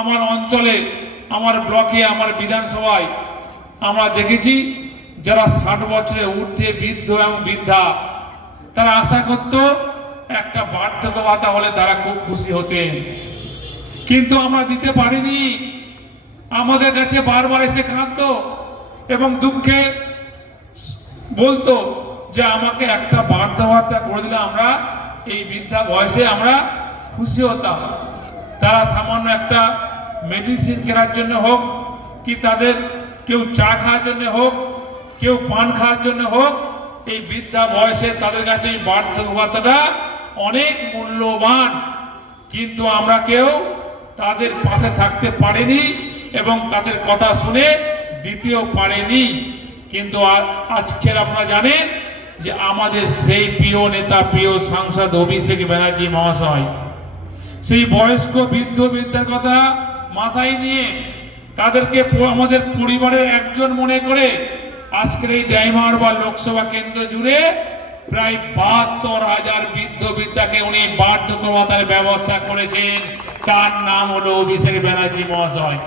আমার অঞ্চলে, আমার ব্লকে, আমার বিধানসভায় আমরা দেখেছি যারা 60 বছরে ঊর্ধ্বে বৃদ্ধ এবং বৃদ্ধা তারা আশা করত একটা বার্ধক্য ভাতা হলে তারা খুব খুশি হতেন, কিন্তু আমরা দিতে পারিনি। আমাদের কাছে বারবার এসে কাঁদতো এবং দুঃখে বলতো যে আমাকে একটা বার্ধক্য ভাতা করে দিলে আমরা এই বৃদ্ধা বয়সে আমরা খুশি হতাম। তারা সামান্য একটা মেডিসিন কেনার জন্য হোক, কি তাদের কেউ চা খাওয়ার জন্য হোক, কেউ পান খাওয়ার জন্য হোক, এই বৃদ্ধা বয়সে তাদের কাছে এই বার্ধক্য ভাতাটা অনেক মূল্যবান, কিন্তু আমরা কেউ তাদের পাশে থাকতে পারিনি এবং তাদের কথা শুনে দিতেও পারেনি। কিন্তু আজকের আপনারা জানেন যে আমাদের সেই প্রিয় নেতা, প্রিয় সাংসদ অভিষেক ব্যানার্জি মহাশয় সেই বয়স্ক বৃদ্ধ বৃদ্ধার কথা মাথায় নিয়ে তাদেরকে আমাদের পরিবারের একজন মনে করে আজকের এই ডাইমারবা লোকসভা কেন্দ্র জুড়ে প্রায় 72,000 বৃদ্ধ বৃদ্ধাকে উনি বার্ধক্য ভাতার ব্যবস্থা করেছেন। তার নাম হলো অভিষেক ব্যানার্জি মহাশয়।